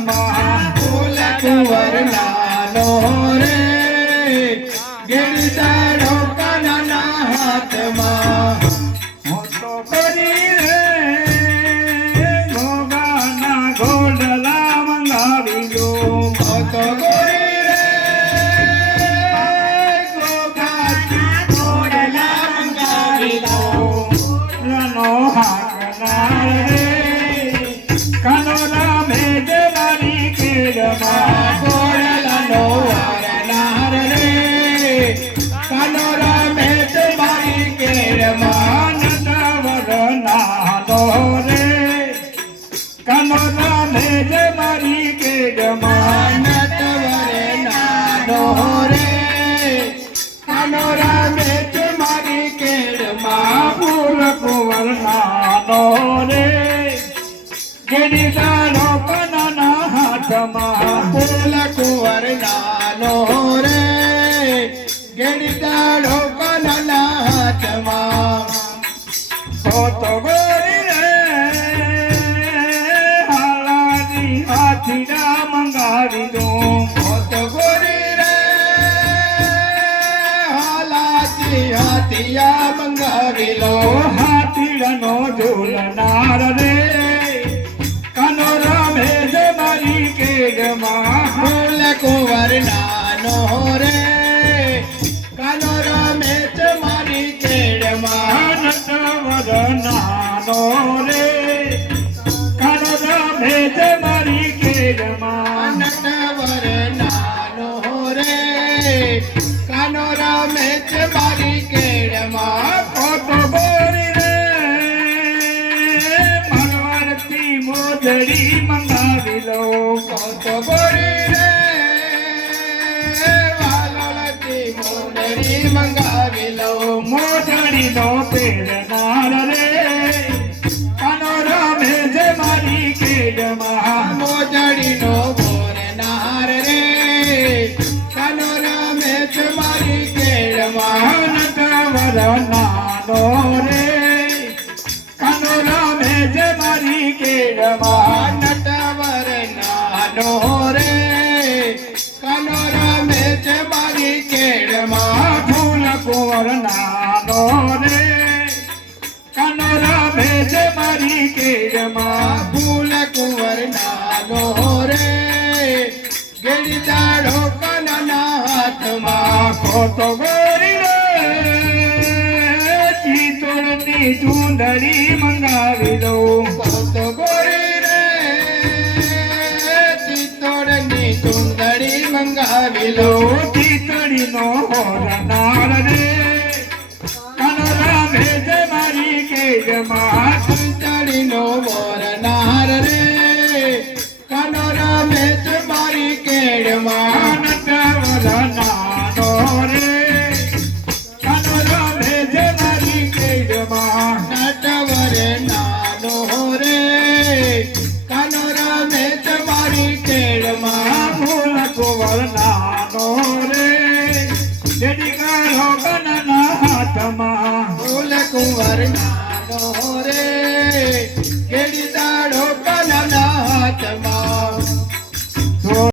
હાથમાં ફૂલ કુંવર નાનો રે ગિરધારો કાનાના હાથમાં હું તો કરી રે ગોગાના ગોડલા મંગાવી દઉં તો ગોરી રે ગોગાના ગોડલા મંગાવી દઉં રનો હાકનાર રે કાનોરા ભેજ મારી કેડમાં ગોડલાનો વારનાર રે કાનોરા મેચ મારી કેળમાં નટવર નાનો રે કાનોરા ભેજ મારી કેડમાં નટવરે નાનો રે કાનોરા મેચ મારી કેળમાં ફૂલ કુંવર નાનો રે ગિરધારો કાનાના હાથમાં ફૂલ કુંવર નાનો રે ગિરધારો કાનાના હાથમાં તો ગોરી રે હાલાની હાથીડા મંગાવી દઉં તો ગોરી રે હાલાથી હાથિયા મંગાવી લો હાથીડાનો ઝૂલનાર રે કાનોરા ભેજ મારી કેડમાં ફૂલ કુંવર નાનો રે કાનોરા મેચ મારી કેળમાં નટવર નાનો રે કાનોરા ભેજ મારી કેડમાં નટવર નાનો રે કાનોરા મેચ મારી કેળમાં તો ગોરી રે મનવરતી મોજડી મંગાવી લઉં તો ગોરી રે વાલોળતી મોડરી મંગાવી લો મોજડીનો પહેરનાર રે કાનોરા ભેજ મારી કેડમાં મોજડીનો બોરનાર રે કાનોરા મેચ મારી કેળમાં નટવર નાનો રે કાનોરા ભેજ મારી કેડમાં નટવર નાનો રે કાનોરા મેચ મારી કેળમાં ફૂલ કુંવર નાનો રે કાનોરા ભેજ મારી કેડમાં ફૂલ કુંવર નાનો રે ગિરધારો કાનાના હાથમાં તો ગોરી રે ચિતોડની ચૂંદડી મંગાવી દઉં તો ગોરી રે ચિત્તોડની ચુંદડી મંગાવી લો ચિતડીનો હોરનાર રે કાનોરા ભેજ મારી કેડમાં ચુંદડીનો બોરનાર રે કાનોરા મેચ મારી કેળમાં નટવર નાનો રે કાનોરા ભેજ મારી કેડમાં નટવર નાનો રે કાનોરા મેચ મારી કેળમાં ફૂલ કુંવર નાનો રે દેડિકારો કાનાના હાથમાં ફૂલ કુંવર નાનો